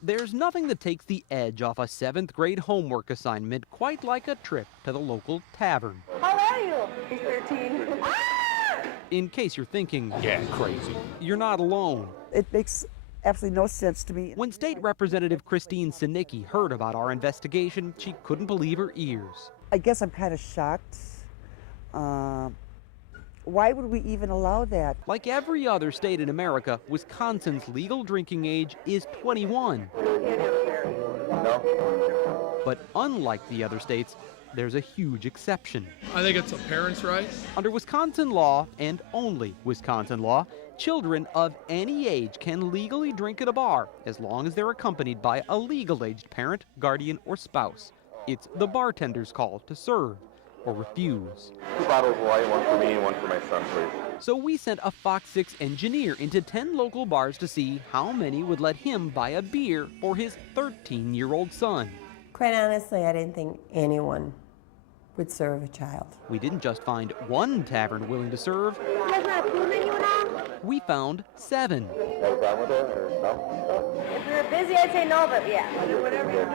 There's nothing that takes the edge off a 7th grade homework assignment quite like a trip to the local tavern. How are you? He's 13. In case you're thinking, yeah, crazy, you're not alone. It makes absolutely no sense to me. When State Representative Christine Sinicki heard about our investigation, she couldn't believe her ears. I guess I'm kind of shocked. Why would we even allow that? Like every other state in America, Wisconsin's legal drinking age is 21. no? But unlike the other states, there's a huge exception. I think it's a parent's right. Under Wisconsin law, and only Wisconsin law, children of any age can legally drink at a bar as long as they're accompanied by a legal-aged parent, guardian, or spouse. It's the bartender's call to serve or refuse. 2 bottles of wine, 1 for me and 1 for my son, please. So we sent a Fox 6 engineer into 10 local bars to see how many would let him buy a beer for his 13-year-old son. Quite honestly, I didn't think anyone would serve a child. We didn't just find one tavern willing to serve. You guys not a food menu now? We found 7. Have a problem with it or no? If we were busy, I'd say no, but yeah. Whatever you do,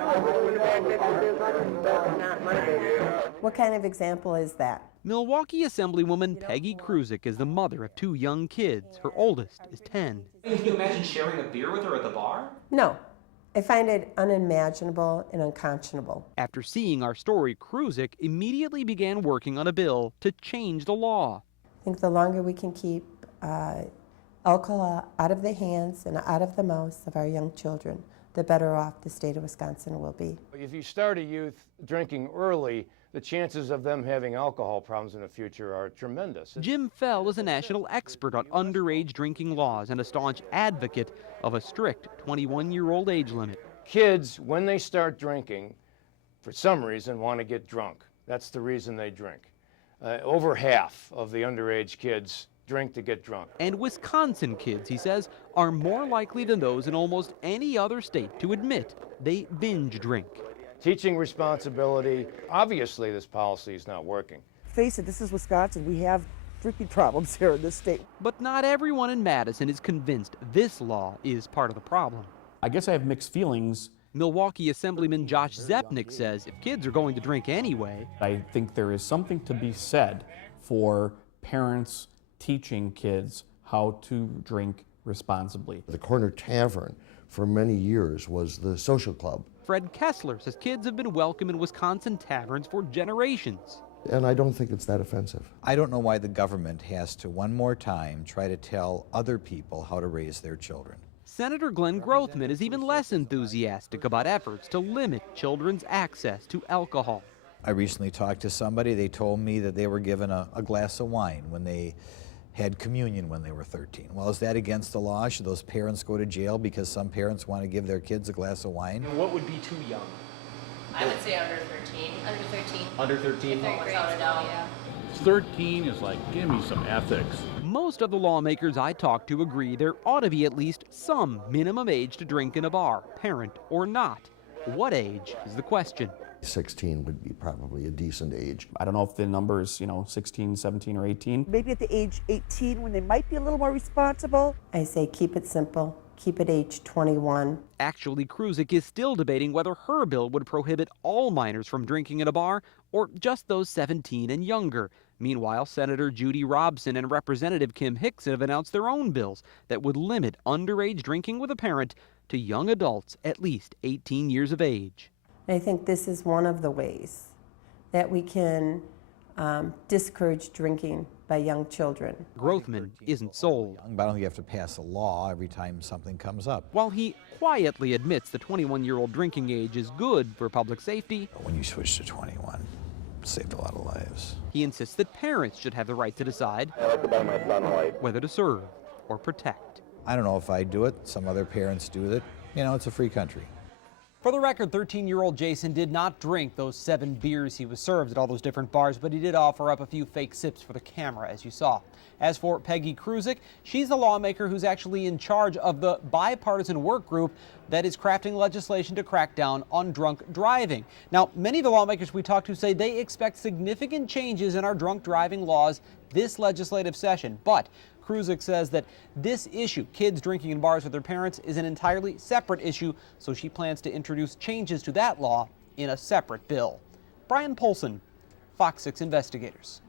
not my business. What kind of example is that? Milwaukee Assemblywoman Peggy Kruzik is the mother of 2 young kids. Her oldest is 10. Can you imagine sharing a beer with her at the bar? No. I find it unimaginable and unconscionable. After seeing our story, Kruzik immediately began working on a bill to change the law. I think the longer we can keep alcohol out of the hands and out of the mouths of our young children, the better off the state of Wisconsin will be. If you start a youth drinking early, the chances of them having alcohol problems in the future are tremendous. Jim Fell is a national expert on underage drinking laws and a staunch advocate of a strict 21-year-old age limit. Kids, when they start drinking, for some reason, want to get drunk. That's the reason they drink. Over half of the underage kids drink to get drunk. And Wisconsin kids, he says, are more likely than those in almost any other state to admit they binge drink. Teaching responsibility. Obviously, this policy is not working. Face it, this is Wisconsin. We have freaking problems here in this state. But not everyone in Madison is convinced this law is part of the problem. I guess I have mixed feelings. Milwaukee Assemblyman Josh Zepnick says if kids are going to drink anyway, I think there is something to be said for parents teaching kids how to drink responsibly. The corner tavern for many years was the social club. Fred Kessler says kids have been welcome in Wisconsin taverns for generations. And I don't think it's that offensive. I don't know why the government has to one more time try to tell other people how to raise their children. Senator Glenn Grothman is even less enthusiastic about efforts to limit children's access to alcohol. I recently talked to somebody. They told me that they were given a glass of wine when they had communion when they were 13. Well, is that against the law? Should those parents go to jail because some parents want to give their kids a glass of wine? And what would be too young? I would say under 13. Under 13. Under 13? Without a doubt, yeah. 13 is like, give me some ethics. Most of the lawmakers I talked to agree there ought to be at least some minimum age to drink in a bar, parent or not. What age is the question? 16 would be probably a decent age. I don't know if the number is, 16, 17, or 18. Maybe at the age 18 when they might be a little more responsible. I say keep it simple. Keep it age 21. Actually, Kruzik is still debating whether her bill would prohibit all minors from drinking at a bar or just those 17 and younger. Meanwhile, Senator Judy Robson and Representative Kim Hicks have announced their own bills that would limit underage drinking with a parent to young adults at least 18 years of age. I think this is one of the ways that we can discourage drinking by young children. Grothman isn't sold. But I don't think you have to pass a law every time something comes up. While he quietly admits the 21-year-old drinking age is good for public safety, when you switch to 21, it saved a lot of lives. He insists that parents should have the right to decide whether to serve or protect. I don't know if I do it. Some other parents do it. It's a free country. For the record, 13-year-old Jason did not drink those 7 beers he was served at all those different bars, but he did offer up a few fake sips for the camera, as you saw. As for Peggy Kruzik, she's the lawmaker who's actually in charge of the bipartisan work group that is crafting legislation to crack down on drunk driving. Now, many of the lawmakers we talked to say they expect significant changes in our drunk driving laws this legislative session, but Kruzik says that this issue, kids drinking in bars with their parents, is an entirely separate issue, so she plans to introduce changes to that law in a separate bill. Brian Polson, Fox 6 Investigators.